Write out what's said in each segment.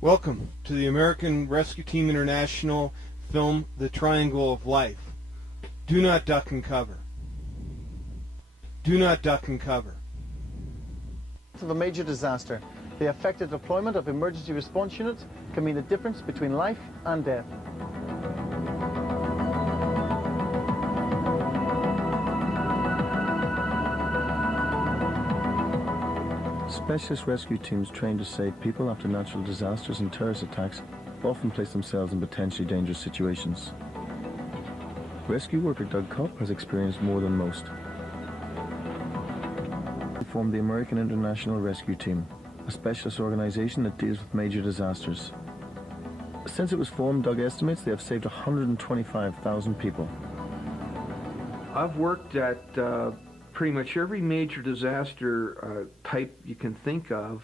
Welcome to the American Rescue Team International film, The Triangle of Life. Do not duck and cover. Do not duck and cover. Of a major disaster, the effective deployment of emergency response units can mean the difference between life and death. Specialist rescue teams trained to save people after natural disasters and terrorist attacks often place themselves in potentially dangerous situations. Rescue worker Doug Cupp has experienced more than most. He formed the American International Rescue Team, a specialist organization that deals with major disasters. Since it was formed, Doug estimates they have saved 125,000 people. I've worked at pretty much every major disaster type you can think of,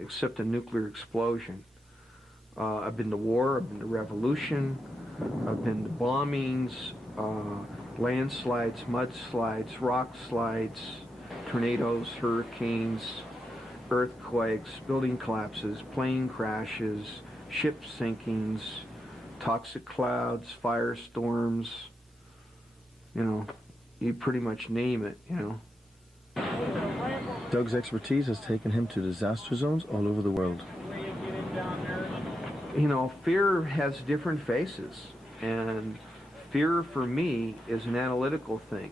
except a nuclear explosion. I've been to war, I've been to revolution, I've been to bombings, landslides, mudslides, rock slides, tornadoes, hurricanes, earthquakes, building collapses, plane crashes, ship sinkings, toxic clouds, firestorms, you know, you pretty much name it, you know. Doug's expertise has taken him to disaster zones all over the world. You know, fear has different faces, and fear for me is an analytical thing.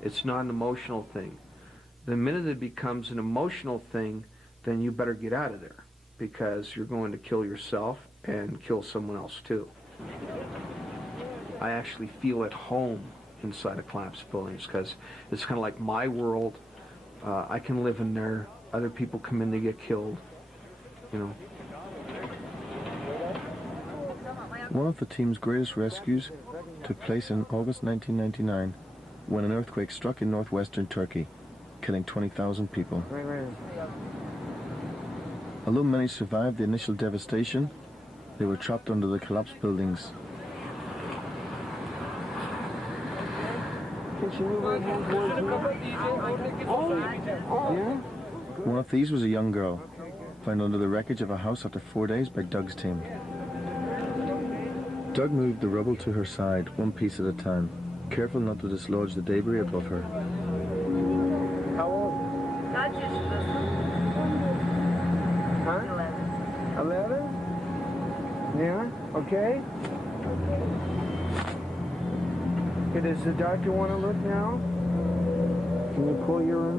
It's not an emotional thing. The minute it becomes an emotional thing, then you better get out of there, because you're going to kill yourself and kill someone else too. I actually feel at home inside of collapsed buildings, because it's kind of like my world. I can live in there. Other people come in, they get killed, you know. One of the team's greatest rescues took place in August 1999 when an earthquake struck in northwestern Turkey, killing 20,000 people. Although many survived the initial devastation, they were trapped under the collapsed buildings. One of these was a young girl, found under the wreckage of a house after 4 days by Doug's team. Doug moved the rubble to her side, one piece at a time, careful not to dislodge the debris above her. How old? Huh? 11? Yeah? Okay. Okay, does the doctor want to look now? Can you pull your own?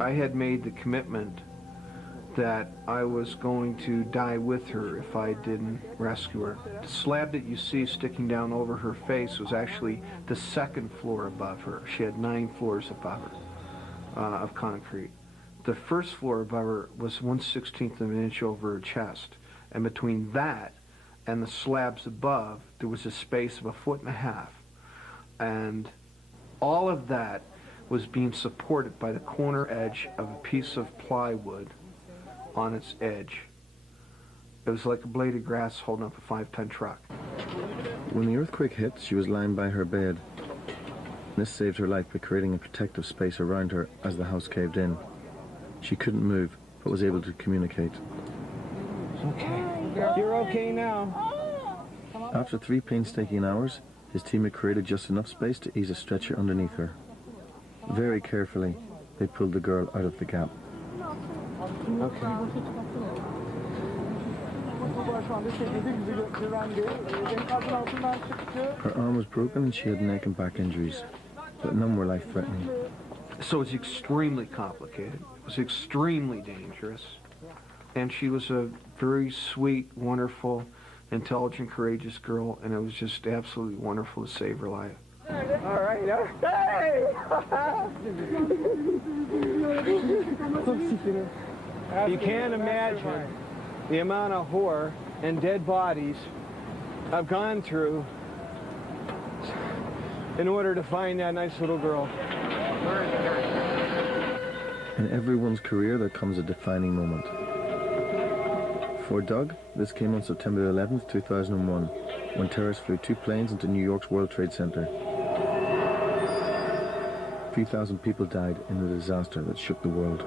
I had made the commitment that I was going to die with her if I didn't rescue her. The slab that you see sticking down over her face was actually the second floor above her. She had 9 floors above her of concrete. The first floor above her was 1/16 of an inch over her chest, and between that and the slabs above, there was a space of 1.5 feet. And all of that was being supported by the corner edge of a piece of plywood on its edge. It was like a blade of grass holding up a 5-ton truck. When the earthquake hit, she was lying by her bed. This saved her life by creating a protective space around her as the house caved in. She couldn't move, but was able to communicate. Okay. You're okay now. After 3 painstaking hours, his team had created just enough space to ease a stretcher underneath her. Very carefully, they pulled the girl out of the gap. Okay. Her arm was broken and she had neck and back injuries, but none were life-threatening. So it was extremely complicated. It was extremely dangerous. And she was a very sweet, wonderful, intelligent, courageous girl, and it was just absolutely wonderful to save her life. All right, hey! You can't imagine the amount of horror and dead bodies I've gone through in order to find that nice little girl. In everyone's career, there comes a defining moment. For Doug, this came on September 11th, 2001, when terrorists flew 2 planes into New York's World Trade Center. 3,000 people died in the disaster that shook the world.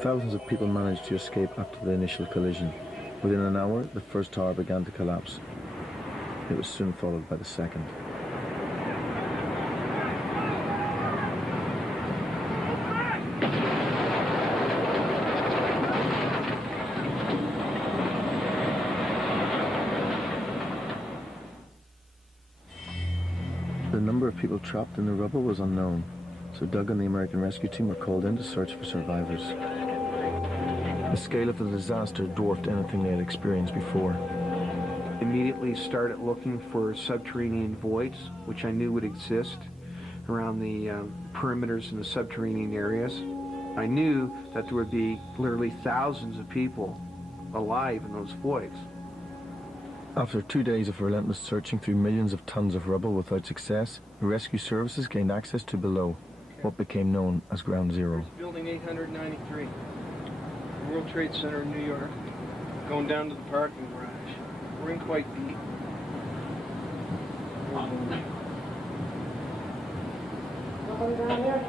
Thousands of people managed to escape after the initial collision. Within an hour, the first tower began to collapse. It was soon followed by the second. The number of people trapped in the rubble was unknown, so Doug and the American rescue team were called in to search for survivors. The scale of the disaster dwarfed anything they had experienced before. Immediately started looking for subterranean voids, which I knew would exist around the perimeters in the subterranean areas. I knew that there would be literally thousands of people alive in those voids. After 2 days of relentless searching through millions of tons of rubble without success, rescue services gained access to below, what became known as Ground Zero. Building 893, World Trade Center in New York, going down to the parking garage. We're in quite deep. Somebody down there?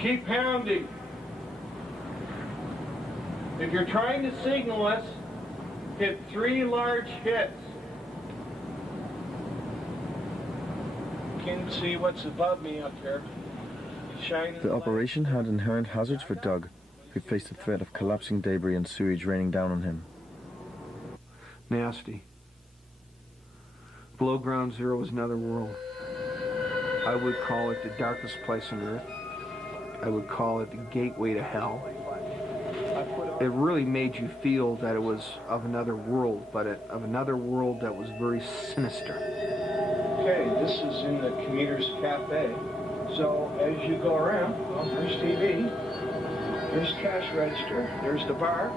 Keep pounding. If you're trying to signal us, hit 3 large hits. Can't see what's above me up there. Shining. The operation had inherent hazards for Doug, who faced the threat of collapsing debris and sewage raining down on him. Nasty. Below Ground Zero was another world. I would call it the darkest place on earth. I would call it the gateway to hell. It really made you feel that it was of another world, but of another world that was very sinister. Okay, this is in the Commuter's Cafe. So as you go around, well, there's TV, there's cash register, there's the bar,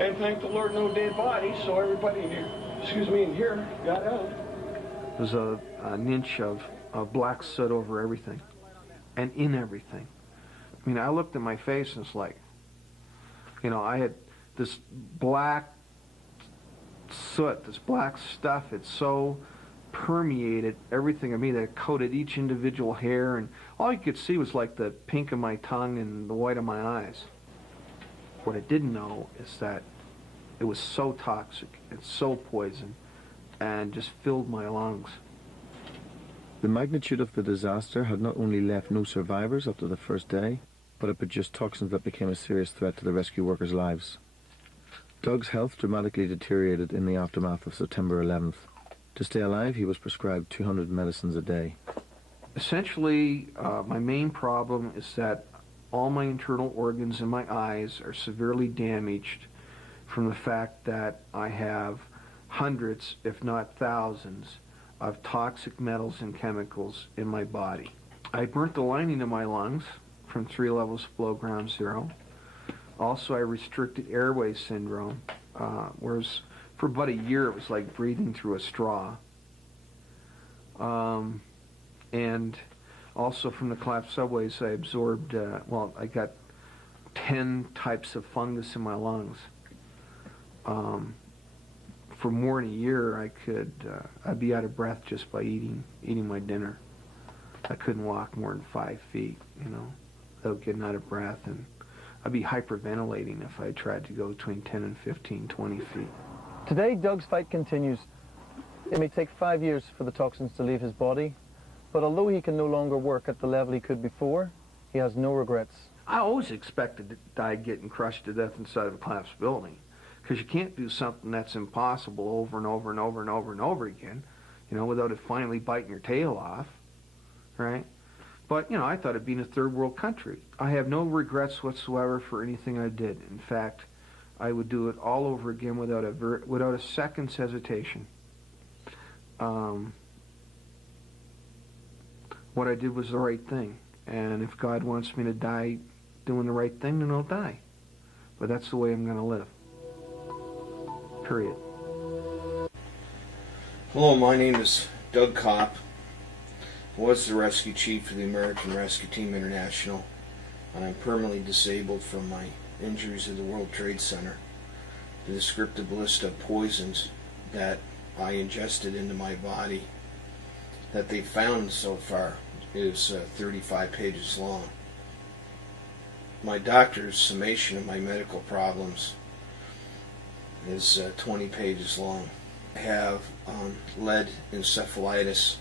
and thank the Lord, no dead bodies, so everybody in here, in here got out. There's an inch of black soot over everything, and in everything. I mean, I looked at my face and it's like, you know, I had this black soot, this black stuff. It so permeated everything of me that it coated each individual hair, and all you could see was like the pink of my tongue and the white of my eyes. What I didn't know is that it was so toxic and so poison and just filled my lungs. The magnitude of the disaster had not only left no survivors after the first day, but it produced toxins that became a serious threat to the rescue workers' lives. Doug's health dramatically deteriorated in the aftermath of September 11th. To stay alive, he was prescribed 200 medicines a day. Essentially, my main problem is that all my internal organs in my eyes are severely damaged from the fact that I have hundreds, if not thousands, of toxic metals and chemicals in my body. I burnt the lining of my lungs from 3 levels below Ground Zero. Also, I restricted airway syndrome, whereas for about a year it was like breathing through a straw. And also from the collapsed subways, I absorbed, I got 10 types of fungus in my lungs. For more than a year, I'd be out of breath just by eating my dinner. I couldn't walk more than 5 feet, you know, without getting out of breath, and I'd be hyperventilating if I tried to go between 10 and 15, 20 feet. Today, Doug's fight continues. It may take 5 years for the toxins to leave his body, but although he can no longer work at the level he could before, he has no regrets. I always expected to die getting crushed to death inside of a collapsed building, because you can't do something that's impossible over and over and over and over and over again, you know, without it finally biting your tail off, right? But, you know, I thought it'd be in a third world country. I have no regrets whatsoever for anything I did. In fact, I would do it all over again without a second's hesitation. What I did was the right thing, and if God wants me to die doing the right thing, then I'll die. But that's the way I'm going to live. Period. Hello, my name is Doug Kopp. I was the rescue chief of the American Rescue Team International, and I'm permanently disabled from my injuries at the World Trade Center. The descriptive list of poisons that I ingested into my body that they've found so far is 35 pages long. my doctor's summation of my medical problems is 20 pages long. I have lead encephalitis.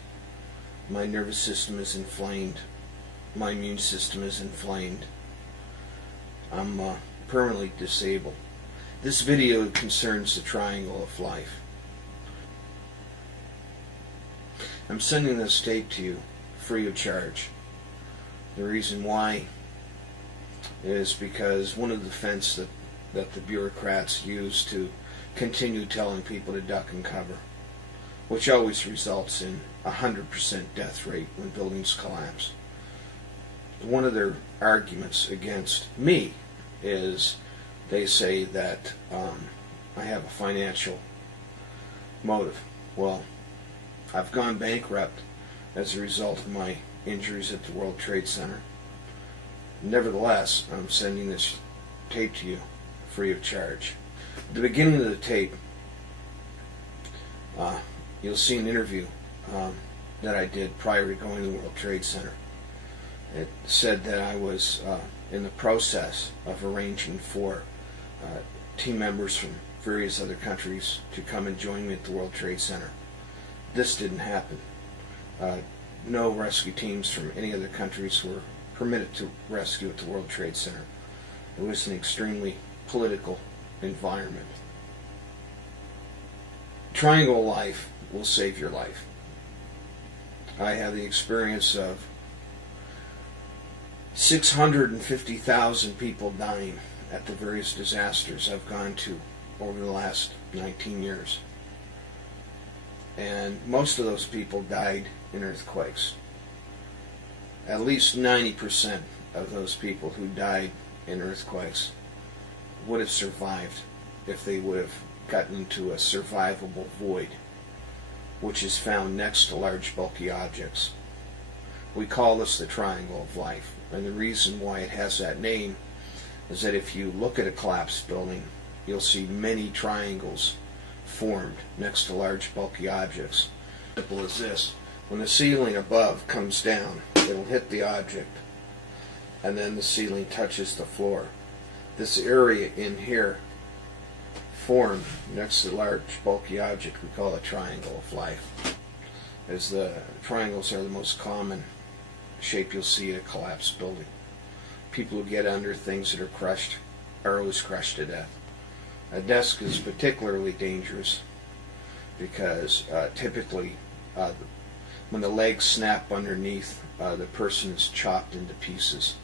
My nervous system is inflamed. My immune system is inflamed. I'm permanently disabled. This video concerns the triangle of life. I'm sending this tape to you free of charge. The reason why is because one of the defense that the bureaucrats use to continue telling people to duck and cover, which always results in 100% death rate when buildings collapse. One of their arguments against me is they say that I have a financial motive. Well, I've gone bankrupt as a result of my injuries at the World Trade Center. Nevertheless, I'm sending this tape to you free of charge. At the beginning of the tape, you'll see an interview that I did prior to going to the World Trade Center. It said that I was in the process of arranging for team members from various other countries to come and join me at the World Trade Center. This didn't happen. No rescue teams from any other countries were permitted to rescue at the World Trade Center. It was an extremely political environment. Triangle life will save your life. I have the experience of 650,000 people dying at the various disasters I've gone to over the last 19 years. And most of those people died in earthquakes. At least 90% of those people who died in earthquakes would have survived if they would have gotten into a survivable void, which is found next to large bulky objects. We call this the triangle of life, and the reason why it has that name is that if you look at a collapsed building, you'll see many triangles formed next to large bulky objects. Simple as this: when the ceiling above comes down, it'll hit the object, and then the ceiling touches the floor. This area in here formed next to the large bulky object we call a triangle of life, as the triangles are the most common shape you'll see in a collapsed building. People who get under things that are crushed are always crushed to death. A desk is particularly dangerous because typically when the legs snap underneath, the person is chopped into pieces.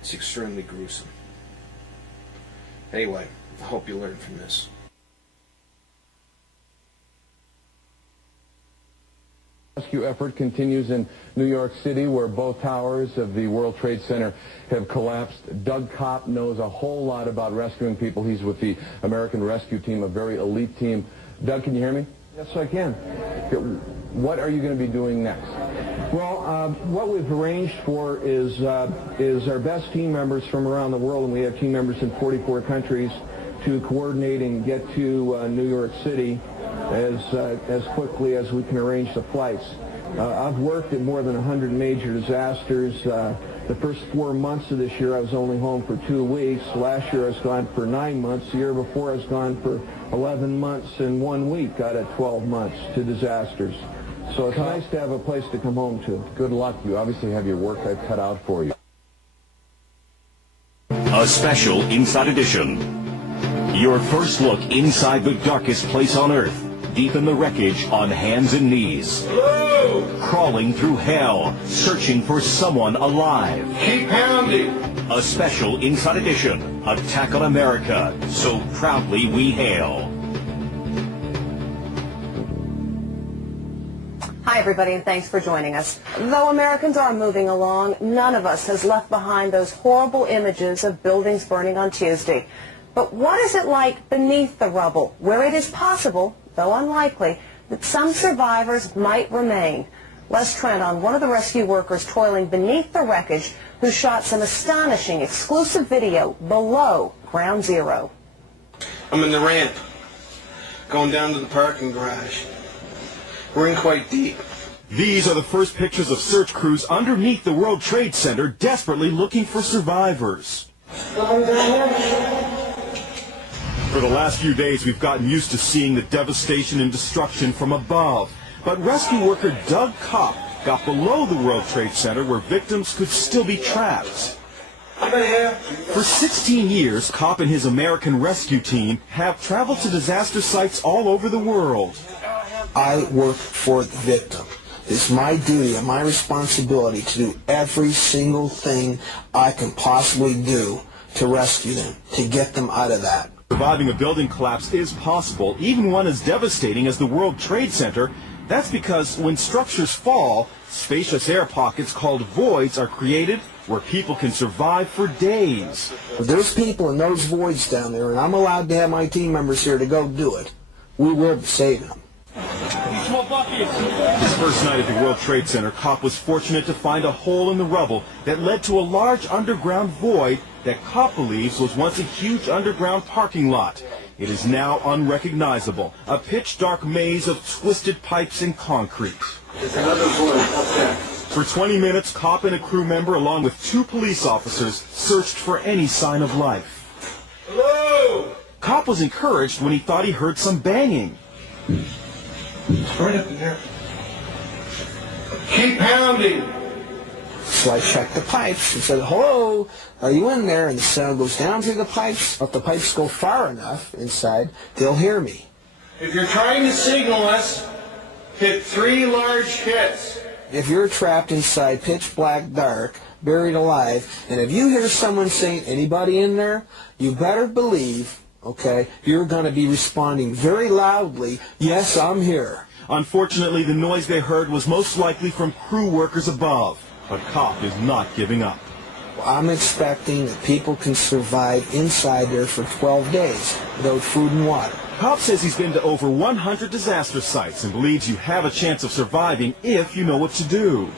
It's extremely gruesome. Anyway, I hope you learn from this. Rescue effort continues in New York City, where both towers of the World Trade Center have collapsed. Doug Kopp knows a whole lot about rescuing people. He's with the American Rescue Team, a very elite team. Doug, can you hear me? Yes, I can. What are you going to be doing next? Well, what we've arranged for is our best team members from around the world, and we have team members in 44 countries, to coordinate and get to New York City as quickly as we can arrange the flights. I've worked at more than 100 major disasters. The first 4 months of this year, I was only home for 2 weeks. Last year, I was gone for 9 months. The year before, I was gone for 11 months and 1 week out of 12 months to disasters. So it's nice to have a place to come home to. Good luck. You obviously have your work cut out for you. A special Inside Edition. Your first look inside the darkest place on Earth. Deep in the wreckage, on hands and knees. Hello! Crawling through hell, searching for someone alive. Keep pounding! A special Inside Edition. Attack on America. So proudly we hail. Hi, everybody, and thanks for joining us. Though Americans are moving along, none of us has left behind those horrible images of buildings burning on Tuesday. But what is it like beneath the rubble, where it is possible, though unlikely, that some survivors might remain? Les Trent on one of the rescue workers toiling beneath the wreckage who shot some astonishing exclusive video below ground zero. I'm in the ramp, going down to the parking garage. We're in quite deep. These are the first pictures of search crews underneath the World Trade Center desperately looking for survivors. For the last few days, we've gotten used to seeing the devastation and destruction from above. But rescue worker Doug Kopp got below the World Trade Center where victims could still be trapped. For 16 years, Kopp and his American rescue team have traveled to disaster sites all over the world. I work for the victim. It's my duty and my responsibility to do every single thing I can possibly do to rescue them, to get them out of that. Surviving a building collapse is possible, even one as devastating as the World Trade Center. That's because when structures fall, spacious air pockets called voids are created where people can survive for days. If there's people in those voids down there, and I'm allowed to have my team members here to go do it, we will save them. His first night at the World Trade Center, Kopp was fortunate to find a hole in the rubble that led to a large underground void that Kopp believes was once a huge underground parking lot. It is now unrecognizable, a pitch-dark maze of twisted pipes and concrete. There's another void up there. For 20 minutes, Kopp and a crew member, along with 2 police officers, searched for any sign of life. Hello! Kopp was encouraged when he thought he heard some banging. It's right up in there. Keep pounding. So I checked the pipes and said, hello, are you in there? And the sound goes down through the pipes. If the pipes go far enough inside, they'll hear me. If you're trying to signal us, hit 3 large hits. If you're trapped inside pitch black dark, buried alive, and if you hear someone saying, anybody in there, you better believe, okay, you're going to be responding very loudly, yes, I'm here. Unfortunately, the noise they heard was most likely from crew workers above. But Kopp is not giving up. I'm expecting that people can survive inside there for 12 days without food and water. Kopp says he's been to over 100 disaster sites and believes you have a chance of surviving if you know what to do.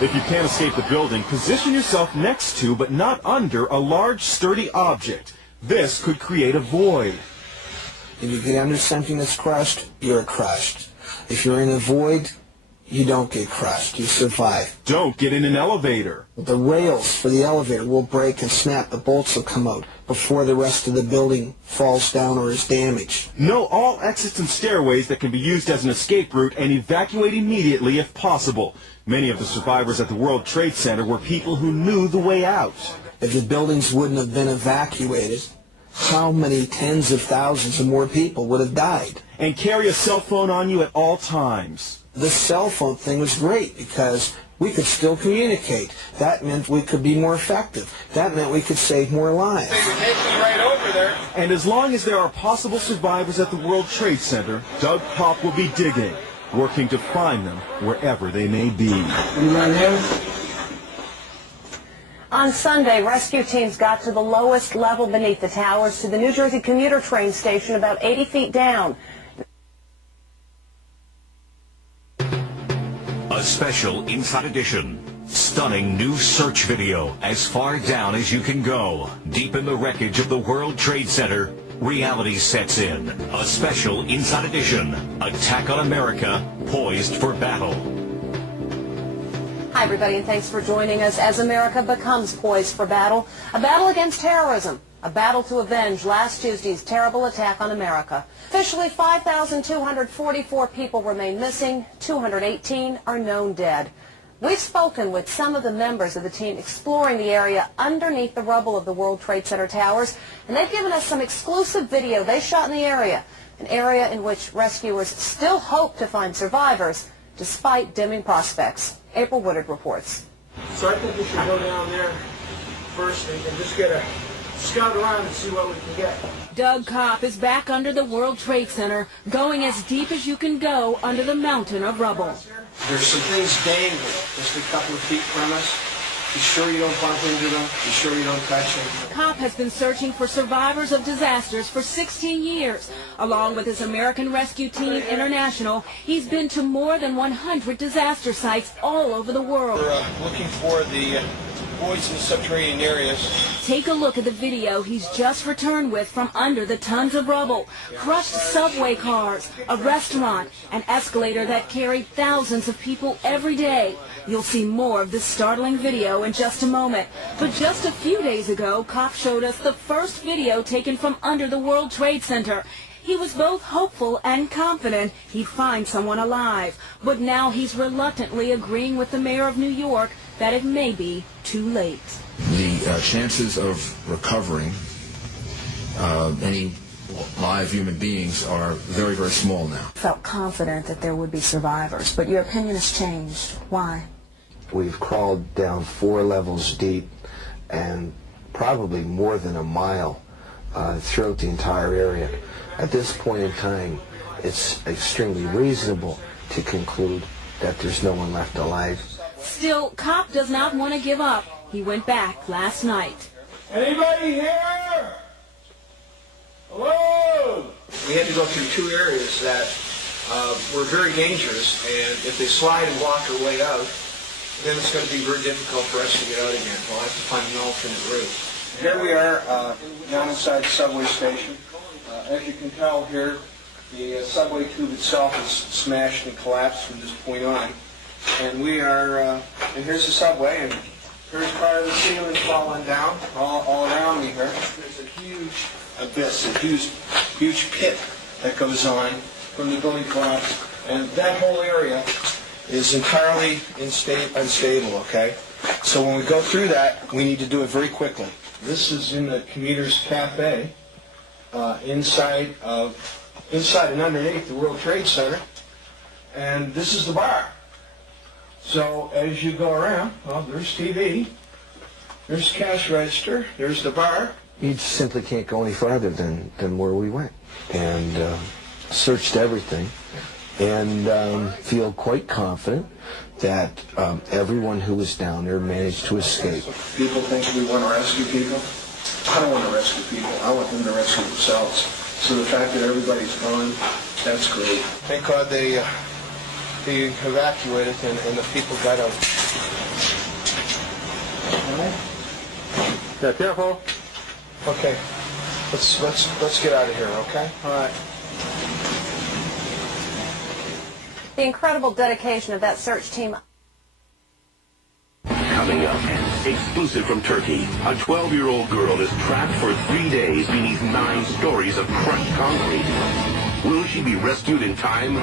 If you can't escape the building, position yourself next to, but not under, a large, sturdy object. This could create a void. If you get under something that's crushed, you're crushed. If you're in a void, you don't get crushed. You survive. Don't get in an elevator. The rails for the elevator will break and snap. The bolts will come out before the rest of the building falls down or is damaged. Know all exits and stairways that can be used as an escape route and evacuate immediately if possible. Many of the survivors at the World Trade Center were people who knew the way out. If the buildings wouldn't have been evacuated, how many tens of thousands of more people would have died? And carry a cell phone on you at all times. The cell phone thing was great because we could still communicate. That meant we could be more effective. That meant we could save more lives. They would take me right over there. And as long as there are possible survivors at the World Trade Center, Doug Kopp will be digging, working to find them wherever they may be. You right here? On Sunday, rescue teams got to the lowest level beneath the towers to the New Jersey commuter train station about 80 feet down. A special Inside Edition. Stunning new search video as far down as you can go. Deep in the wreckage of the World Trade Center, reality sets in. A special Inside Edition. Attack on America, poised for battle. Hi, everybody, and thanks for joining us as America becomes poised for battle. A battle against terrorism. A battle to avenge last Tuesday's terrible attack on America. Officially, 5,244 people remain missing. 218 are known dead. We've spoken with some of the members of the team exploring the area underneath the rubble of the World Trade Center towers, and they've given us some exclusive video they shot in the area, an area in which rescuers still hope to find survivors despite dimming prospects. April Woodard reports. So I think we should go down there first and just get a scout around and see what we can get. Doug Kopp is back under the World Trade Center, going as deep as you can go under the mountain of rubble. There's some things dangling just a couple of feet from us. Be sure you don't bump into them. Be sure you don't touch them. Kopp has been searching for survivors of disasters for 16 years. Along with his American Rescue Team International, he's been to more than 100 disaster sites all over the world. We're looking for the avoids in the subterranean areas. Take a look at the video he's just returned with from under the tons of rubble. Crushed subway cars, a restaurant, an escalator that carried thousands of people every day. You'll see more of this startling video in just a moment. But just a few days ago, cops showed us the first video taken from under the World Trade Center. He was both hopeful and confident he'd find someone alive. But now he's reluctantly agreeing with the mayor of New York that it may be too late. The chances of recovering any live human beings are very, very small now. Felt confident that there would be survivors, but your opinion has changed. Why? We've crawled down 4 levels deep and probably more than a mile throughout the entire area. At this point in time, it's extremely reasonable to conclude that there's no one left alive. Still, Kopp does not want to give up. He went back last night. Anybody here? Hello? We had to go through 2 areas that were very dangerous, and if they slide and block their way out, then it's going to be very difficult for us to get out again. We'll have to find an alternate route. Here we are down inside the subway station. As you can tell here, the subway tube itself is smashed and collapsed from this point on. And we are, and here's the subway, and here's part of the ceiling falling down all around me here. There's a huge abyss, a huge pit that goes on from the building collapse. And that whole area is entirely unstable, okay? So when we go through that, we need to do it very quickly. This is in the Commuters Cafe, inside and underneath the World Trade Center, and this is the bar. So as you go around, well, there's TV, there's cash register, there's the bar. You simply can't go any farther than where we went, and searched everything, and feel quite confident that everyone who was down there managed to escape. People think we want to rescue people. I don't want to rescue people. I want them to rescue themselves. So the fact that everybody's gone, that's great. Thank God they evacuated and the people got out. All right. Yeah, careful. Okay. Let's get out of here. Okay. All right. The incredible dedication of that search team. Coming up, exclusive from Turkey, a 12-year-old girl is trapped for 3 days beneath 9 stories of crushed concrete. Will she be rescued in time?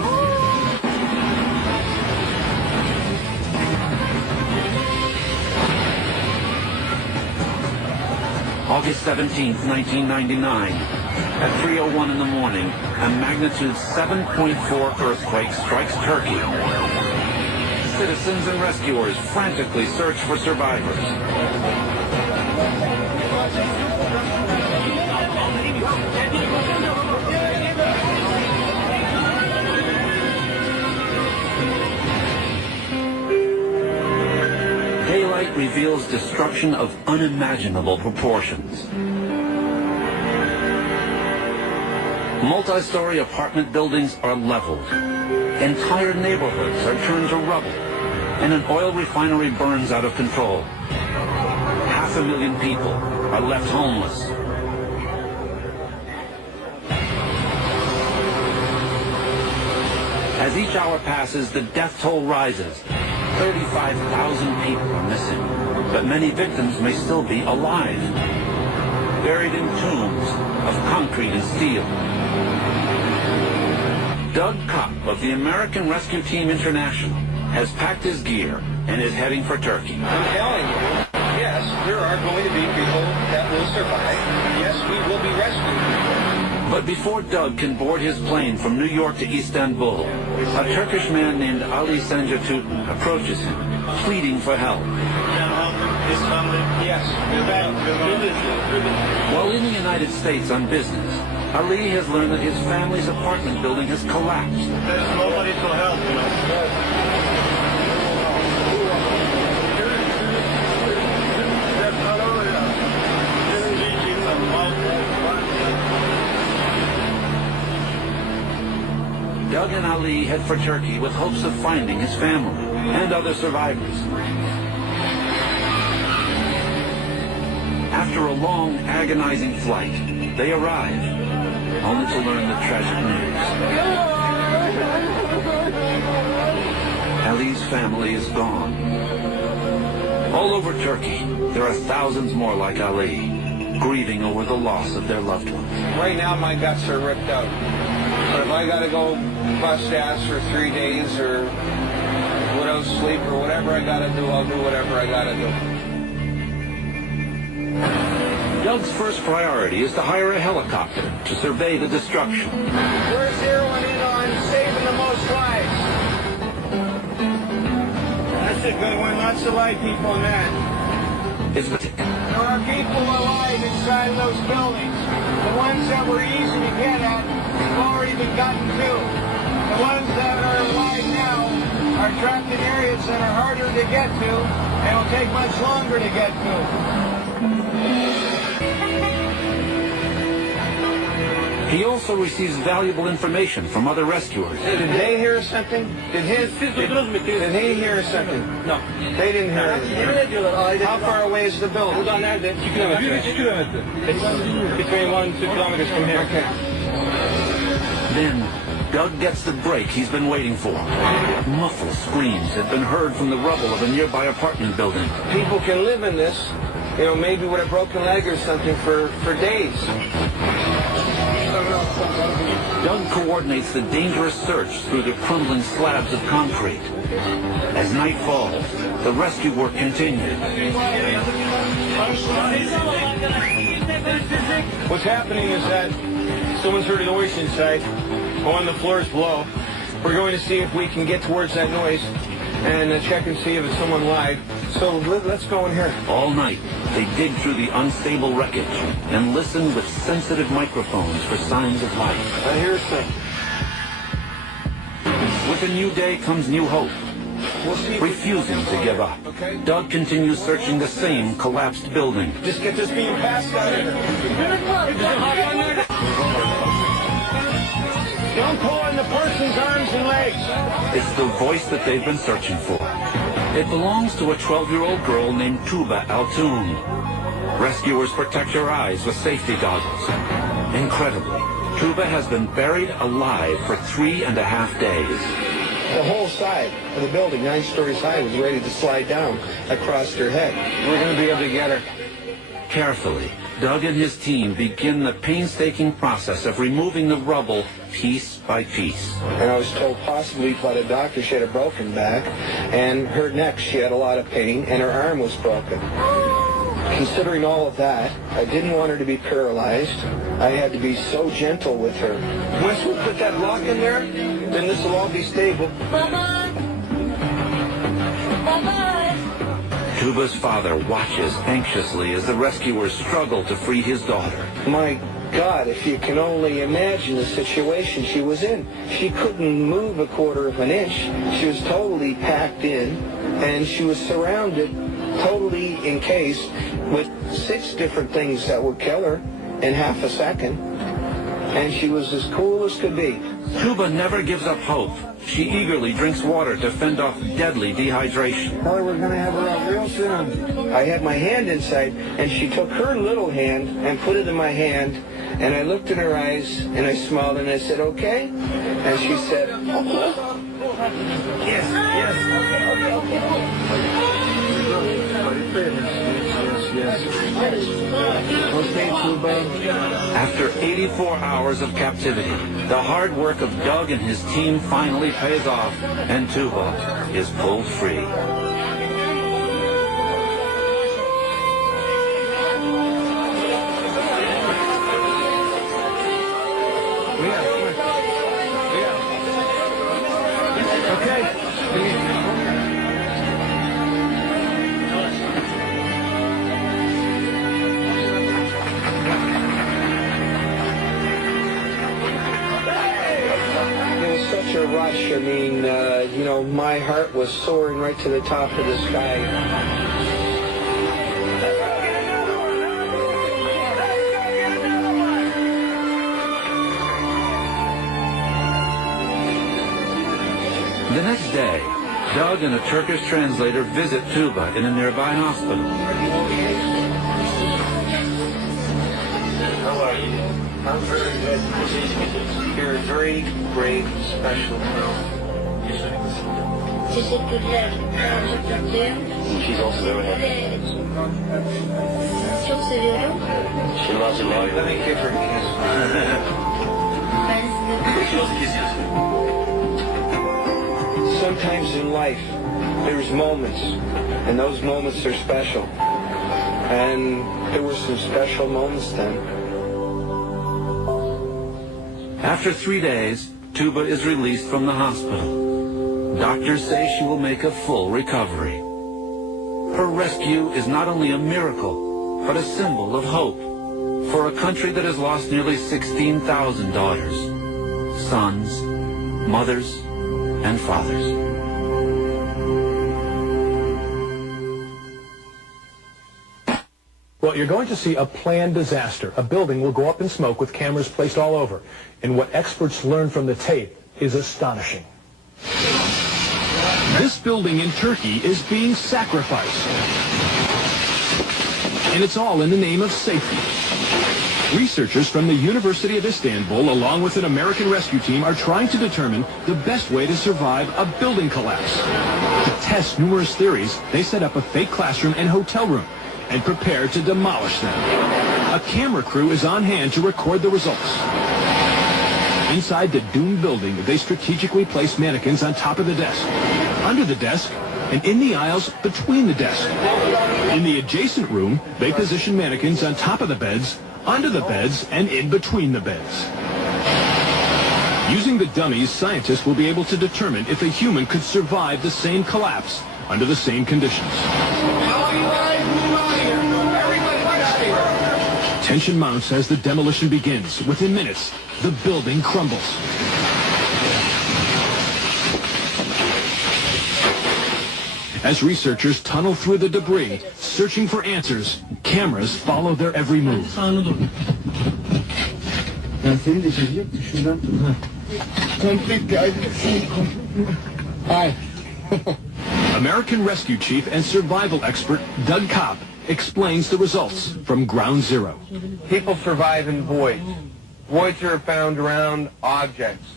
August 17th, 1999. At 3:01 in the morning, a magnitude 7.4 earthquake strikes Turkey. Citizens and rescuers frantically search for survivors. Daylight reveals destruction of unimaginable proportions. Multi-story apartment buildings are leveled. Entire neighborhoods are turned to rubble, and an oil refinery burns out of control. 500,000 people are left homeless. As each hour passes, the death toll rises. 35,000 people are missing, but many victims may still be alive, buried in tombs of concrete and steel. Doug Kopp of the American Rescue Team International has packed his gear and is heading for Turkey. I'm telling you, yes, there are going to be people that will survive. Yes, we will be rescued. But before Doug can board his plane from New York to Istanbul, a Turkish man named Ali Sanjatutun approaches him, pleading for help. His family? Yes. While in the United States on business, Ali has learned that his family's apartment building has collapsed. There's nobody to help, you know. Doug and Ali head for Turkey with hopes of finding his family and other survivors. After a long, agonizing flight, they arrive, only to learn the tragic news. Ali's family is gone. All over Turkey, there are thousands more like Ali, grieving over the loss of their loved ones. Right now, my guts are ripped out. But if I gotta go bust ass for 3 days or without sleep or whatever I gotta do, I'll do whatever I gotta do. Doug's first priority is to hire a helicopter to survey the destruction. We're zeroing in on saving the most lives. That's a good one. Lots of live people in that. There are people alive inside of those buildings. The ones that were easy to get at have already been gotten to. The ones that are alive now are trapped in areas that are harder to get to and will take much longer to get to. He also receives valuable information from other rescuers. Did they hear something? Did he hear something? No. They didn't hear anything. How far away is the building? Buradan nerede? 2 kilometre. 2 kilometre. It's between 1 and 2 kilometers from here. Okay. Then, Doug gets the break he's been waiting for. Muffled screams had been heard from the rubble of a nearby apartment building. People can live in this, you know, maybe with a broken leg or something for days. Doug coordinates the dangerous search through the crumbling slabs of concrete. As night falls, the rescue work continues. What's happening is that someone's heard a noise inside, on the floors below. We're going to see if we can get towards that noise and check and see if it's someone alive. So let's go in here. All night, they dig through the unstable wreckage and listen with sensitive microphones for signs of life. I hear something. With a new day comes new hope. Refusing to give up, Doug continues searching the same collapsed building. Just get this beam passed out of here. Don't pull on the person's arms and legs. It's the voice that they've been searching for. It belongs to a 12-year-old girl named Tuba Altoon. Rescuers protect her eyes with safety goggles. Incredibly, Tuba has been buried alive for 3.5 days. The whole side of the building, 9 stories high, was ready to slide down across her head. We're going to be able to get her. Carefully, Doug and his team begin the painstaking process of removing the rubble piece by piece. And I was told possibly by the doctor she had a broken back, and her neck she had a lot of pain, and her arm was broken. Considering all of that, I didn't want her to be paralyzed. I had to be so gentle with her. Once we put that lock in there, then this will all be stable. Bye-bye. Bye-bye. Tuba's father watches anxiously as the rescuers struggle to free his daughter. My God, if you can only imagine the situation she was in. She couldn't move a quarter of an inch. She was totally packed in, and she was surrounded, totally encased, with 6 different things that would kill her in half a second. And she was as cool as could be. Tuba never gives up hope. She eagerly drinks water to fend off deadly dehydration. Well, we're going to have her out real soon. I had my hand inside, and she took her little hand and put it in my hand, and I looked in her eyes, and I smiled, and I said, okay? And she said, yes, yes. Okay, Tuba. After 84 hours of captivity, the hard work of Doug and his team finally pays off, and Tuba is pulled free. Rush. I mean, you know, my heart was soaring right to the top of the sky. The next day, Doug and a Turkish translator visit Tuba in a nearby hospital. I'm very good. You're a very great, special girl. She's also very happy. She loves you a lot. Let me give her a kiss. Sometimes in life, there's moments, and those moments are special. And there were some special moments then. After 3 days, Tuba is released from the hospital. Doctors say she will make a full recovery. Her rescue is not only a miracle, but a symbol of hope for a country that has lost nearly 16,000 daughters, sons, mothers, and fathers. Well, you're going to see a planned disaster. A building will go up in smoke with cameras placed all over. And what experts learned from the tape is astonishing. This building in Turkey is being sacrificed. And it's all in the name of safety. Researchers from the University of Istanbul, along with an American rescue team, are trying to determine the best way to survive a building collapse. To test numerous theories, they set up a fake classroom and hotel room and prepare to demolish them. A camera crew is on hand to record the results. Inside the doomed building, they strategically place mannequins on top of the desk, under the desk, and in the aisles between the desks. In the adjacent room, they position mannequins on top of the beds, under the beds, and in between the beds. Using the dummies, scientists will be able to determine if a human could survive the same collapse under the same conditions. Tension mounts as the demolition begins. Within minutes, the building crumbles. As researchers tunnel through the debris, searching for answers, cameras follow their every move. Hi. American rescue chief and survival expert Doug Kopp explains the results from Ground Zero. People survive in voids. Voids are found around objects.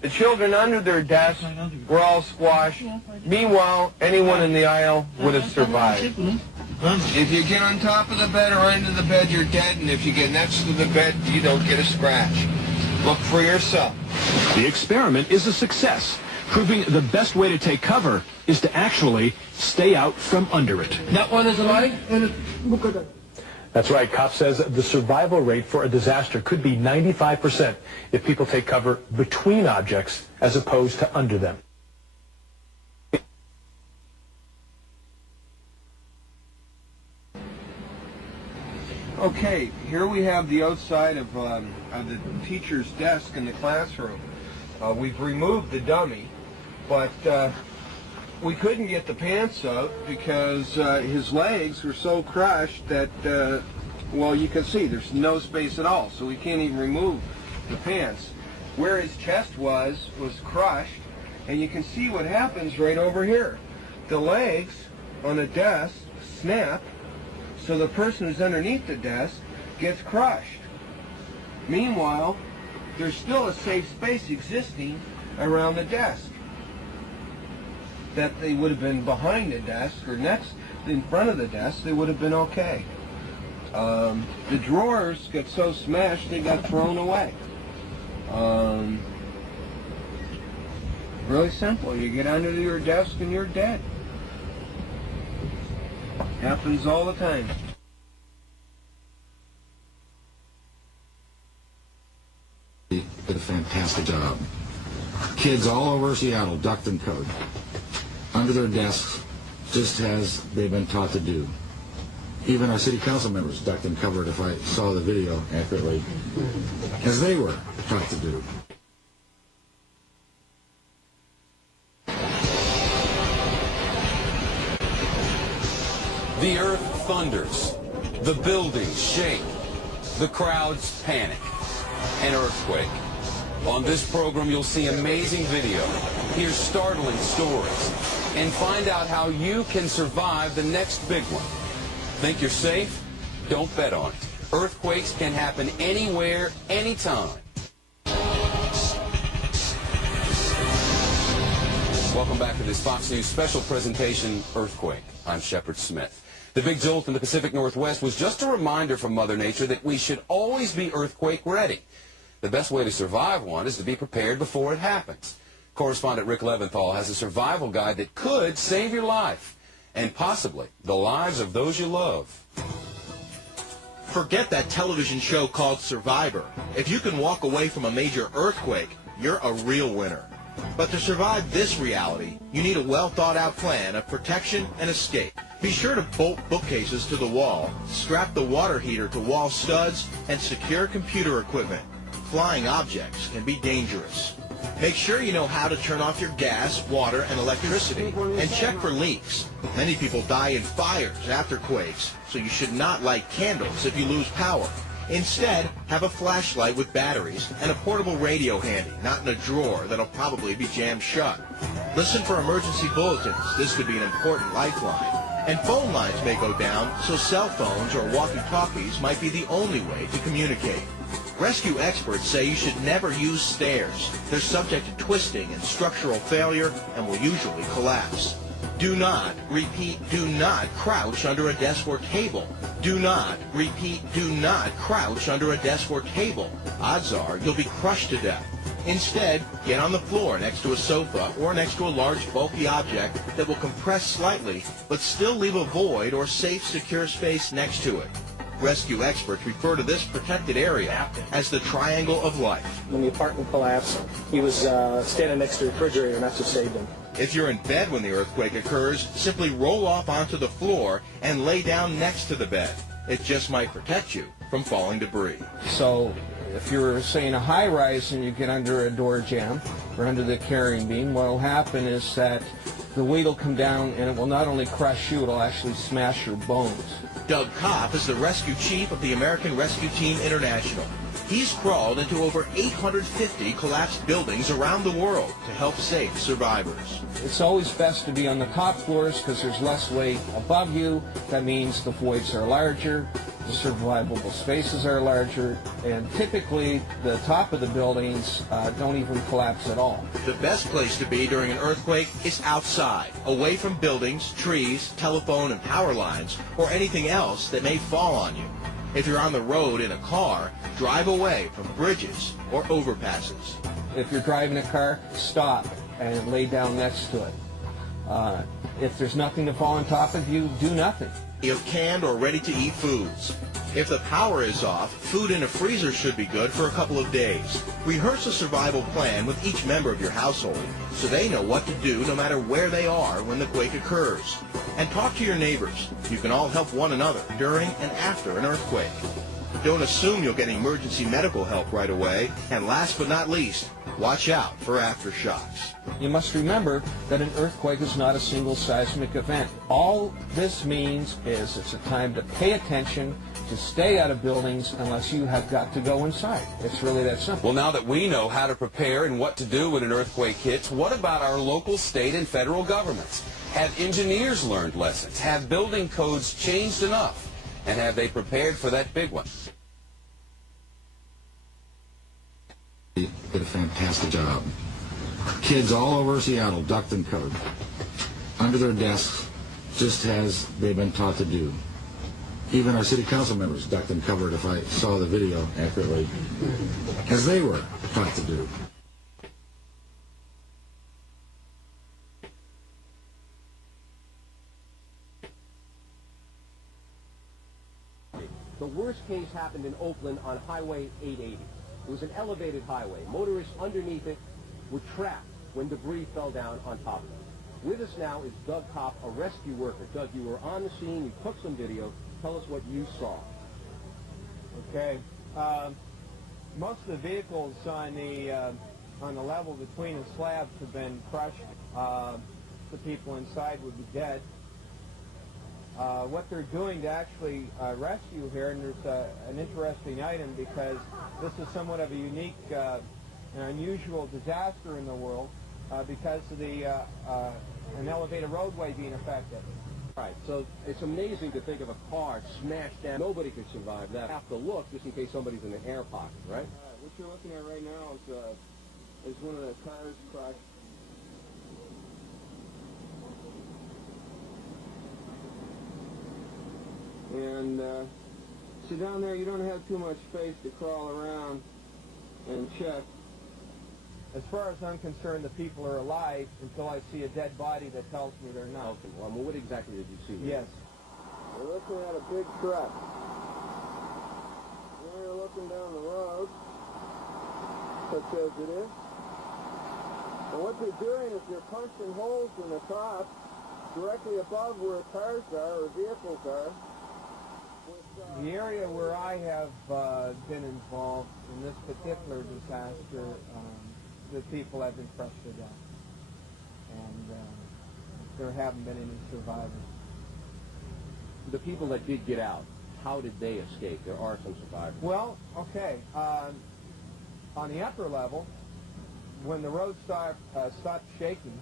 The children under their desks were all squashed. Meanwhile, anyone in the aisle would have survived. If you get on top of the bed or under the bed, you're dead, and if you get next to the bed, you don't get a scratch. Look for yourself. The experiment is a success, proving the best way to take cover is to actually stay out from under it. That one is alive? That's right. Kopp says the survival rate for a disaster could be 95% if people take cover between objects as opposed to under them. Okay, here we have the outside of the teacher's desk in the classroom. We've removed the dummy, but we couldn't get the pants out because his legs were so crushed that, well, you can see there's no space at all, so we can't even remove the pants. Where his chest was crushed, and you can see what happens right over here. The legs on a desk snap, so the person who's underneath the desk gets crushed. Meanwhile, there's still a safe space existing around the desk. That they would have been behind the desk or next in front of the desk, they would have been okay. The drawers got so smashed they got thrown away. Really simple. You get under your desk and you're dead. Happens all the time. Did a fantastic job. Kids all over Seattle ducked and covered under their desks, just as they've been taught to do. Even our city council members ducked and covered, if I saw the video accurately, as they were taught to do. The earth thunders, the buildings shake, the crowds panic. An earthquake. On this program, you'll see amazing video, hear startling stories, and find out how you can survive the next big one. Think you're safe? Don't bet on it. Earthquakes can happen anywhere, anytime. Welcome back to this Fox News special presentation, Earthquake. I'm Shepard Smith. The big jolt in the Pacific Northwest was just a reminder from Mother Nature that we should always be earthquake ready. The best way to survive one is to be prepared before it happens. Correspondent Rick Leventhal has a survival guide that could save your life, and possibly the lives of those you love. Forget that television show called Survivor. If you can walk away from a major earthquake, you're a real winner. But to survive this reality, you need a well-thought-out plan of protection and escape. Be sure to bolt bookcases to the wall, strap the water heater to wall studs, and secure computer equipment. Flying objects can be dangerous. Make sure you know how to turn off your gas, water, and electricity, and check for leaks. Many people die in fires after quakes, so you should not light candles if you lose power. Instead, have a flashlight with batteries and a portable radio handy, not in a drawer that'll probably be jammed shut. Listen for emergency bulletins. This could be an important lifeline. And phone lines may go down, so cell phones or walkie-talkies might be the only way to communicate. Rescue experts say you should never use stairs. They're subject to twisting and structural failure and will usually collapse. Do not, repeat, do not crouch under a desk or table. Do not, repeat, do not crouch under a desk or table. Odds are you'll be crushed to death. Instead, get on the floor next to a sofa or next to a large bulky object that will compress slightly but still leave a void or safe, secure space next to it. Rescue experts refer to this protected area as the triangle of life. When the apartment collapsed, he was standing next to the refrigerator, and that's what saved him. If you're in bed when the earthquake occurs, simply roll off onto the floor and lay down next to the bed. It just might protect you from falling debris. So if you're, say, in a high-rise and you get under a door jamb or under the carrying beam, what will happen is that the weight will come down and it will not only crush you, it will actually smash your bones. Doug Kopp is the rescue chief of the American Rescue Team International. He's crawled into over 850 collapsed buildings around the world to help save survivors. It's always best to be on the top floors because there's less weight above you. That means the voids are larger, the survivable spaces are larger, and typically the top of the buildings don't even collapse at all. The best place to be during an earthquake is outside, away from buildings, trees, telephone and power lines, or anything else that may fall on you. If you're on the road in a car, drive away from bridges or overpasses. If you're driving a car, stop and lay down next to it. If there's nothing to fall on top of you, do nothing. You have canned or ready-to-eat foods. If the power is off, food in a freezer should be good for a couple of days. Rehearse a survival plan with each member of your household so they know what to do no matter where they are when the quake occurs. And talk to your neighbors. You can all help one another during and after an earthquake. Don't assume you'll get emergency medical help right away. And last but not least, watch out for aftershocks. You must remember that an earthquake is not a single seismic event. All this means is it's a time to pay attention, to stay out of buildings unless you have got to go inside. It's really that simple. Well, now that we know how to prepare and what to do when an earthquake hits, what about our local, state, and federal governments? Have engineers learned lessons? Have building codes changed enough? And have they prepared for that big one? Did a fantastic job. Kids all over Seattle ducked and covered under their desks, just as they've been taught to do. Even our city council members ducked and covered, if I saw the video accurately, as they were taught to do. The worst case happened in Oakland on Highway 880. It was an elevated highway. Motorists underneath it were trapped when debris fell down on top of them. With us now is Doug Kopp, a rescue worker. Doug, you were on the scene. You took some video. Tell us what you saw. Okay. Most of the vehicles on the level between the slabs have been crushed. The people inside would be dead. What they're doing to actually rescue here, and there's an interesting item because this is somewhat of a unique and unusual disaster in the world because of the an elevated roadway being affected. Right, so it's amazing to think of a car smashed down. Nobody could survive that. Have to look just in case somebody's in the air pocket, right? What you're looking at right now is one of the cars crushed. And so down there you don't have too much space to crawl around and check. As far as I'm concerned, the people are alive until I see a dead body that tells me they're not. Okay, well, what exactly did you see? Yes. We're looking at a big truck. Now you're looking down the road, such as it is. And what they're doing is they're punching holes in the top directly above where cars are or vehicles are. The area where I have been involved in this particular disaster, the people have been crushed to death, and there haven't been any survivors. The people that did get out, how did they escape? There are some survivors. Well, okay. On the upper level, when the road stopped shaking,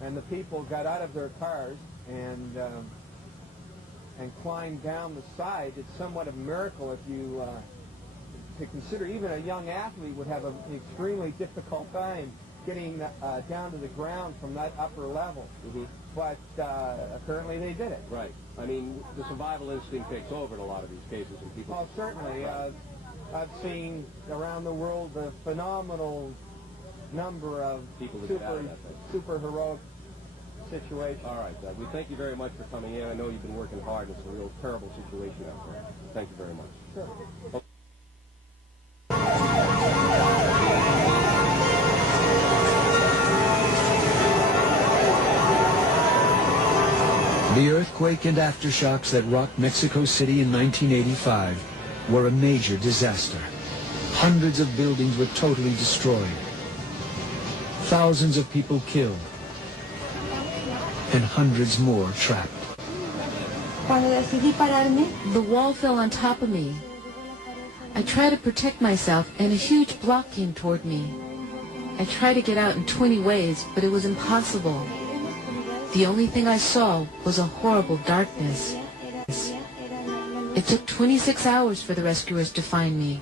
and the people got out of their cars and climbed down the side, it's somewhat of a miracle if you to consider. Even a young athlete would have an extremely difficult time getting down to the ground from that upper level. Mm-hmm. But apparently they did it. Right. I mean, the survival instinct takes over in a lot of these cases, and people... Oh, certainly. I've seen around the world a phenomenal number of people that get out of that thing. Super heroic situations. All right, Doug. We thank you very much for coming in. I know you've been working hard. It's a real terrible situation out there. Thank you very much. Sure. Okay. The earthquake and aftershocks that rocked Mexico City in 1985 were a major disaster. Hundreds of buildings were totally destroyed. Thousands of people killed. And hundreds more trapped. The wall fell on top of me. I tried to protect myself, and a huge block came toward me. I tried to get out in 20 ways, but it was impossible. The only thing I saw was a horrible darkness. It took 26 hours for the rescuers to find me.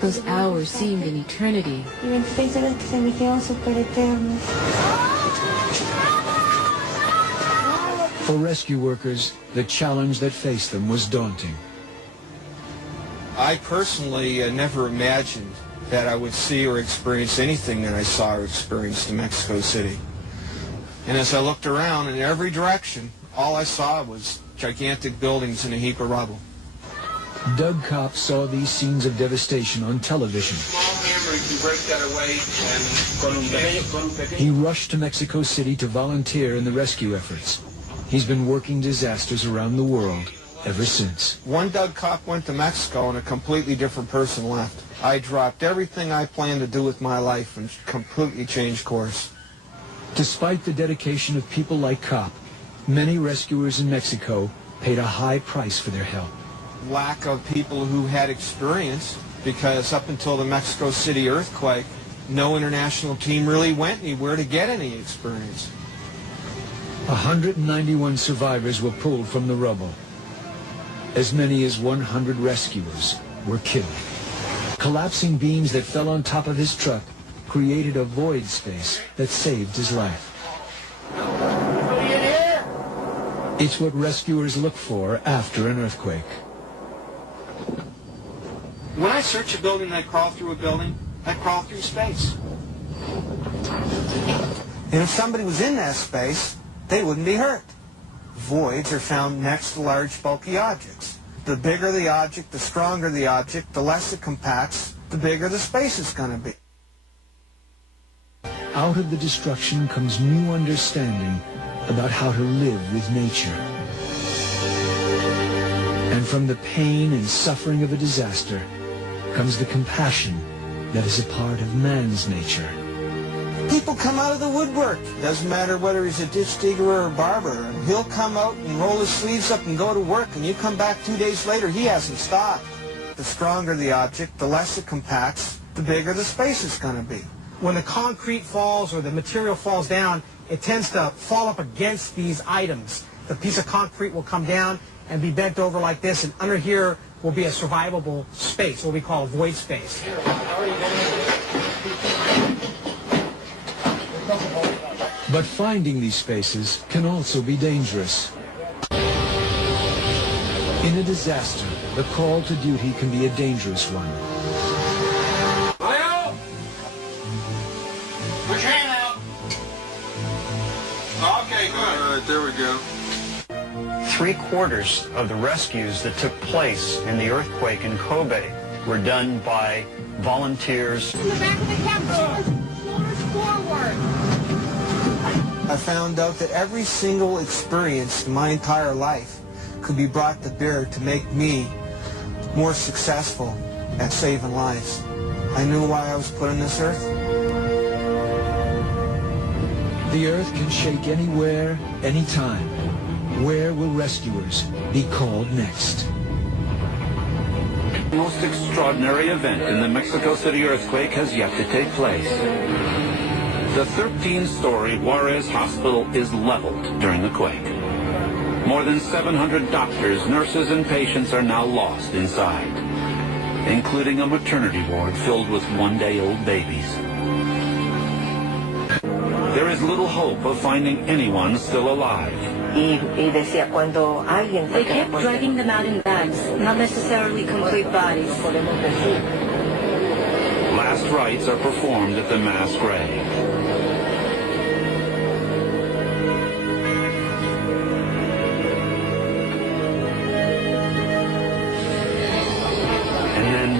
Those hours seemed an eternity. For rescue workers, the challenge that faced them was daunting. I personally never imagined that I would see or experience anything that I saw or experienced in Mexico City. And as I looked around in every direction, all I saw was gigantic buildings and a heap of rubble. Doug Kopp saw these scenes of devastation on television. Small hammer, you can break that away. He rushed to Mexico City to volunteer in the rescue efforts. He's been working disasters around the world ever since. One Doug Kopp went to Mexico and a completely different person left. I dropped everything I planned to do with my life and completely changed course. Despite the dedication of people like Kopp, many rescuers in Mexico paid a high price for their help. Lack of people who had experience, because up until the Mexico City earthquake, no international team really went anywhere to get any experience. 191 survivors were pulled from the rubble. As many as 100 rescuers were killed. Collapsing beams that fell on top of his truck created a void space that saved his life. It's what rescuers look for after an earthquake. When I search a building and I crawl through a building, I crawl through space. And if somebody was in that space, they wouldn't be hurt. Voids are found next to large, bulky objects. The bigger the object, the stronger the object, the less it compacts, the bigger the space is going to be. Out of the destruction comes new understanding about how to live with nature. And from the pain and suffering of a disaster comes the compassion that is a part of man's nature. People come out of the woodwork. Doesn't matter whether he's a ditch digger or a barber. He'll come out and roll his sleeves up and go to work, and you come back 2 days later, he hasn't stopped. The stronger the object, the less it compacts, the bigger the space is going to be. When the concrete falls or the material falls down, it tends to fall up against these items. the piece of concrete will come down and be bent over like this, and under here will be a survivable space, what we call a void space. But finding these spaces can also be dangerous. In a disaster, the call to duty can be a dangerous one. Leo! Put your hand out. Okay, good. All right, there we go. 3/4 of the rescues that took place in the earthquake in Kobe were done by volunteers. In the back of the cab, shoulders forward. I found out that every single experience in my entire life could be brought to bear to make me more successful at saving lives. I knew why I was put on this earth. The earth can shake anywhere, anytime. Where will rescuers be called next? The most extraordinary event in the Mexico City earthquake has yet to take place. The 13-story Juarez Hospital is leveled during the quake. More than 700 doctors, nurses, and patients are now lost inside, including a maternity ward filled with one-day-old babies. There is little hope of finding anyone still alive. They kept dragging them out in bags, not necessarily complete bodies. Last rites are performed at the mass grave. And then,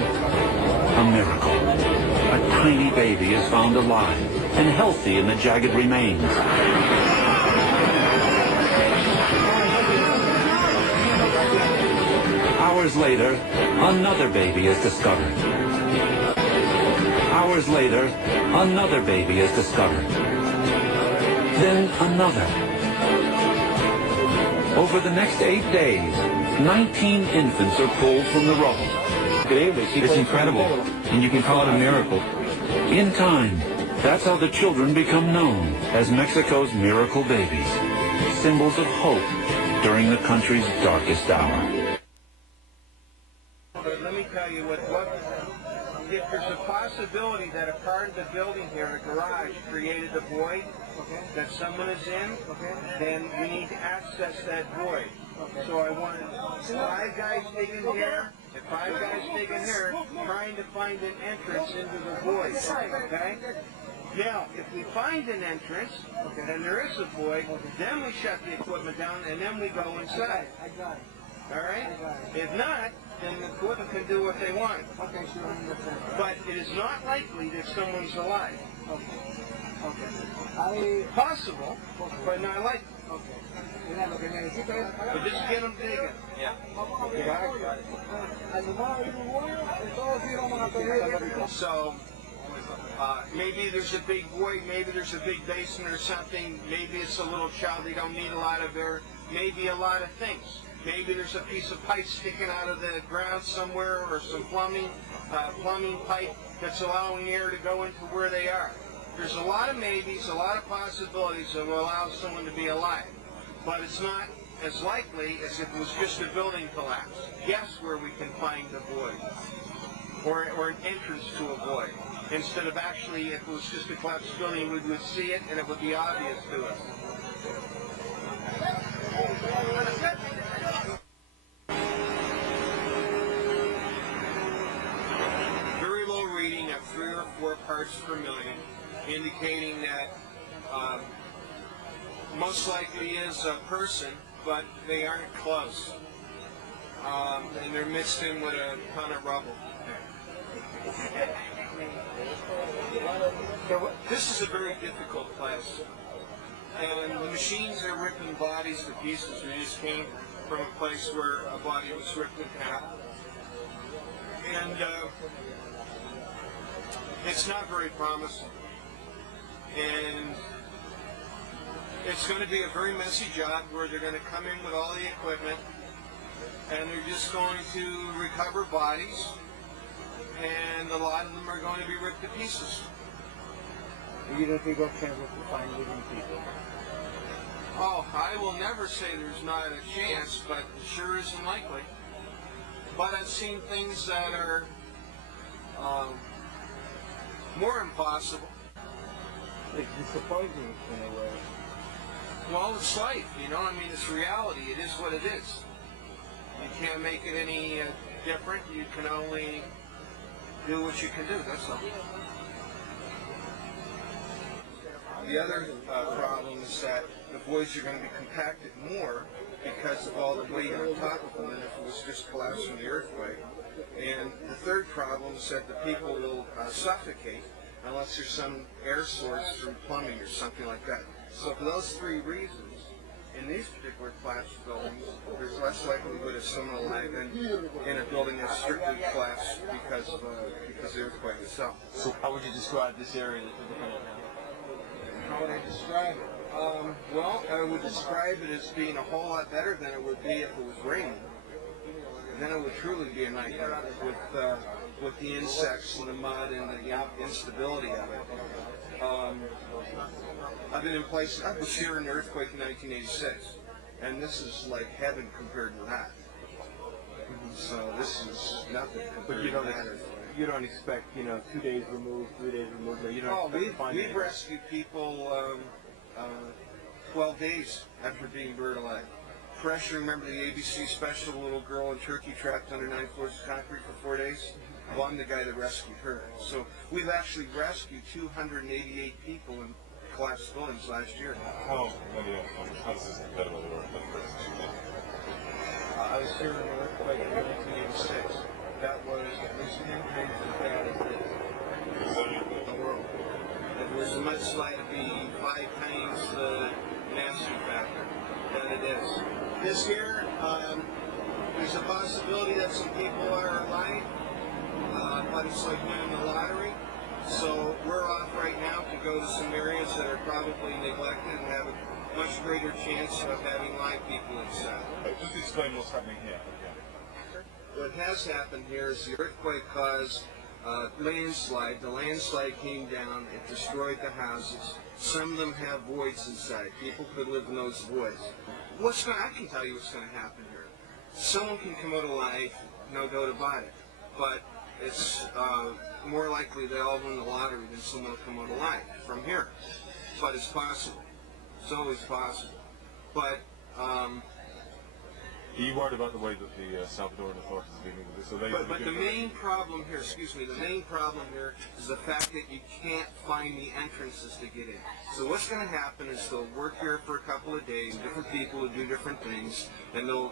a miracle. A tiny baby is found alive and healthy in the jagged remains. Hours later, another baby is discovered. Hours later, another baby is discovered. Then another. Over the next 8 days, 19 infants are pulled from the rubble. It's incredible, and you can call it a miracle. In time, that's how the children become known as Mexico's miracle babies, symbols of hope during the country's darkest hour. But let me tell you what if there's a possibility that a part of the building here, a garage, created a void that someone is in, then we need to access that void. So I wanted 5 guys digging here, and 5 guys digging here, trying to find an entrance into the void. Okay? Now, if we find an entrance, and there is a void, then we shut the equipment down, and then we go inside. All right? If not, then the equipment can do what they want. But it is not likely that someone's alive. Possible, but not likely. But just get them digging. So, maybe there's a big void, maybe there's a big basement or something, maybe it's a little child, they don't need a lot of air, maybe a lot of things. Maybe there's a piece of pipe sticking out of the ground somewhere, or some plumbing pipe that's allowing air to go into where they are. There's a lot of maybes, a lot of possibilities that will allow someone to be alive. But it's not as likely as if it was just a building collapse. Guess where we can find a void, or an entrance to a void. Instead of actually, if it was just a collapsed building, we would see it and it would be obvious to us. Very low reading of 3 or 4 parts per million, indicating that most likely is a person, but they aren't close. And they're mixed in with a ton of rubble. This is a very difficult place. And the machines are ripping bodies to pieces. We just came from a place where a body was ripped in half. And it's not very promising. And it's going to be a very messy job where they're going to come in with all the equipment and they're just going to recover bodies, and a lot of them are going to be ripped to pieces. You don't think they'll chance to find living people? Oh, I will never say there's not a chance, but it sure isn't likely. But I've seen things that are more impossible. It's disappointing in a way. Well, it's life, you know. I mean, it's reality. It is what it is. You can't make it any different. You can only do what you can do. That's all. The other problem is that the voids are going to be compacted more because of all the weight on top of them than if it was just collapsing the earthquake. And the third problem is that the people will suffocate unless there's some air source through plumbing or something like that. So for those three reasons, in these particular collapsed buildings, there's less likelihood of someone alive in a building that's strictly collapsed because of the earthquake itself. So how would you describe this area that you're looking at now? How would I describe it? Well, I would describe it as being a whole lot better than it would be if it was raining. Then it would truly be a nightmare with the insects and the mud and the instability of it. I've been in places. I was here in the earthquake in 1986, and this is like heaven compared to that. So this is nothing compared to that. You don't expect, 2 days removed, 3 days removed. You don't we've rescued people 12 days after being buried alive. Fresh, remember the ABC special, little girl in Turkey trapped under 9 floors of concrete for 4 days? Well, I'm the guy that rescued her. So we've actually rescued 288 people in collapsed buildings last year. How does this compare with the earthquake? I was here in an earthquake in 1986. That was 10 times as bad as this in the world. It was a mudslide to be 5 times the massive factor that it is. This here, there's a possibility that some people are alive, but it's like winning the lottery. So we're off right now to go to some areas that are probably neglected and have a much greater chance of having live people inside. Just explain what's happening here. What has happened here is the earthquake caused landslide. The landslide came down, it destroyed the houses. Some of them have voids inside. People could live in those voids. I can tell you what's going to happen here. Someone can come out alive, no doubt about it. But it's more likely they'll all win the lottery than someone will come out alive from here. But it's possible. It's always possible. But are you worried about the way that the Salvadoran authorities are dealing with this? But the main problem here, the main problem here is the fact that you can't find the entrances to get in. So what's going to happen is they'll work here for a couple of days, different people will do different things, and they'll,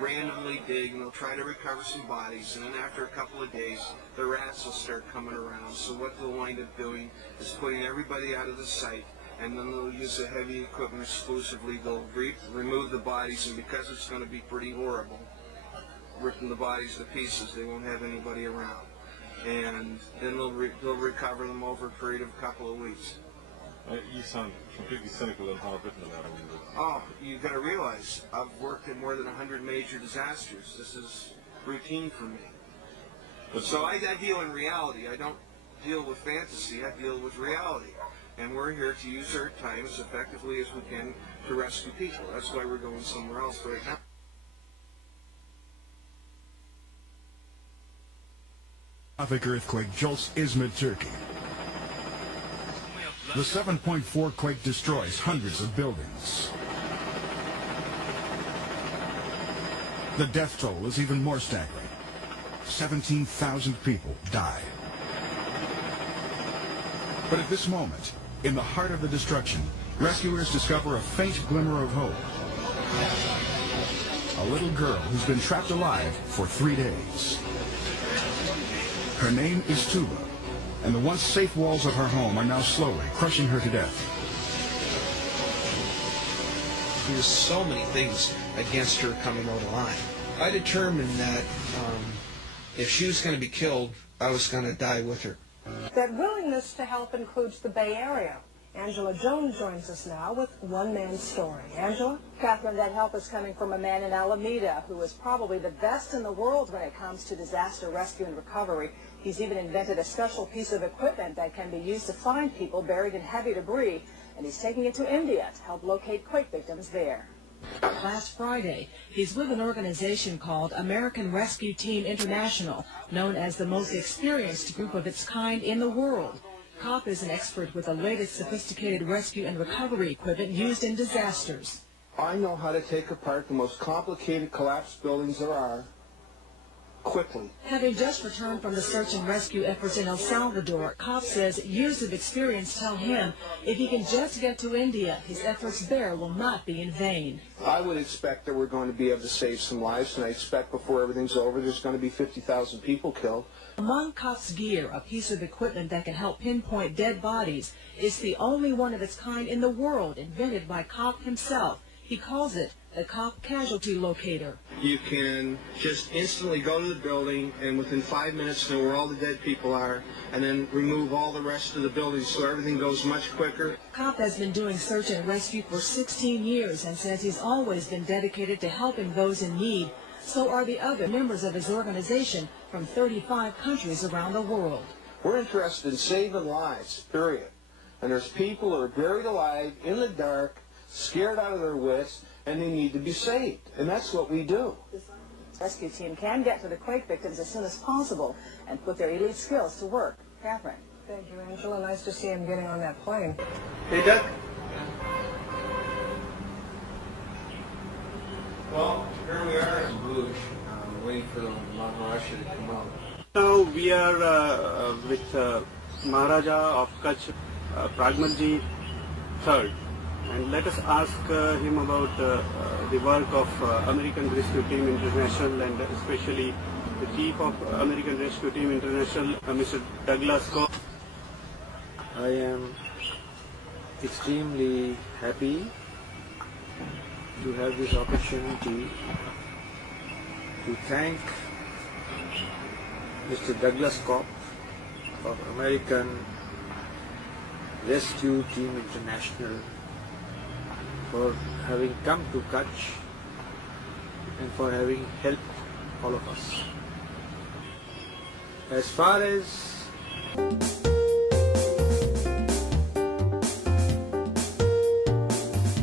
randomly dig, and they'll try to recover some bodies, and then after a couple of days, the rats will start coming around. So what they'll wind up doing is putting everybody out of the site, and then they'll use the heavy equipment exclusively. They'll remove the bodies, and because it's going to be pretty horrible, ripping the bodies to pieces, they won't have anybody around. And then they'll recover them over a period of a couple of weeks. You sound completely cynical and hard-written about it. Oh, you've got to realize, I've worked in more than 100 major disasters. This is routine for me. So I deal in reality. I don't deal with fantasy. I deal with reality. And we're here to use our time as effectively as we can to rescue people. That's why we're going somewhere else right now. Earthquake jolts Izmit, Turkey. The 7.4 quake destroys hundreds of buildings. The death toll is even more staggering. 17,000 people died. But at this moment, in the heart of the destruction, rescuers discover a faint glimmer of hope. A little girl who's been trapped alive for 3 days. Her name is Tuba, and the once safe walls of her home are now slowly crushing her to death. There's so many things against her coming out alive. I determined that if she was going to be killed, I was going to die with her. That willingness to help includes the Bay Area. Angela Jones joins us now with One Man's Story. Angela? Catherine, that help is coming from a man in Alameda who is probably the best in the world when it comes to disaster rescue and recovery. He's even invented a special piece of equipment that can be used to find people buried in heavy debris, and he's taking it to India to help locate quake victims there. Last Friday, he's with an organization called American Rescue Team International, known as the most experienced group of its kind in the world. COP is an expert with the latest sophisticated rescue and recovery equipment used in disasters. I know how to take apart the most complicated collapsed buildings there are quickly. Having just returned from the search and rescue efforts in El Salvador, COP says years of experience tell him if he can just get to India, his efforts there will not be in vain. I would expect that we're going to be able to save some lives, and I expect before everything's over there's going to be 50,000 people killed. Among COP's gear, a piece of equipment that can help pinpoint dead bodies, is the only one of its kind in the world invented by COP himself. He calls it the COP Casualty Locator. You can just instantly go to the building and within 5 minutes know where all the dead people are, and then remove all the rest of the building so everything goes much quicker. COP has been doing search and rescue for 16 years and says he's always been dedicated to helping those in need. So are the other members of his organization from 35 countries around the world. We're interested in saving lives, period. And there's people who are buried alive in the dark, scared out of their wits, and they need to be saved. And that's what we do. The rescue team can get to the quake victims as soon as possible and put their elite skills to work. Catherine. Thank you, Angela. Nice to see him getting on that plane. Hey, Doug. Well, here we are in Bruges, waiting for the Maharaja to come out. Now we are with Maharaja of Kutch, Pragmatji III. And let us ask him about the work of American Rescue Team International, and especially the Chief of American Rescue Team International, Mr. Douglas Cope. I am extremely happy to have this opportunity to thank Mr. Douglas Cope of American Rescue Team International for having come to Kutch and for having helped all of us. As far as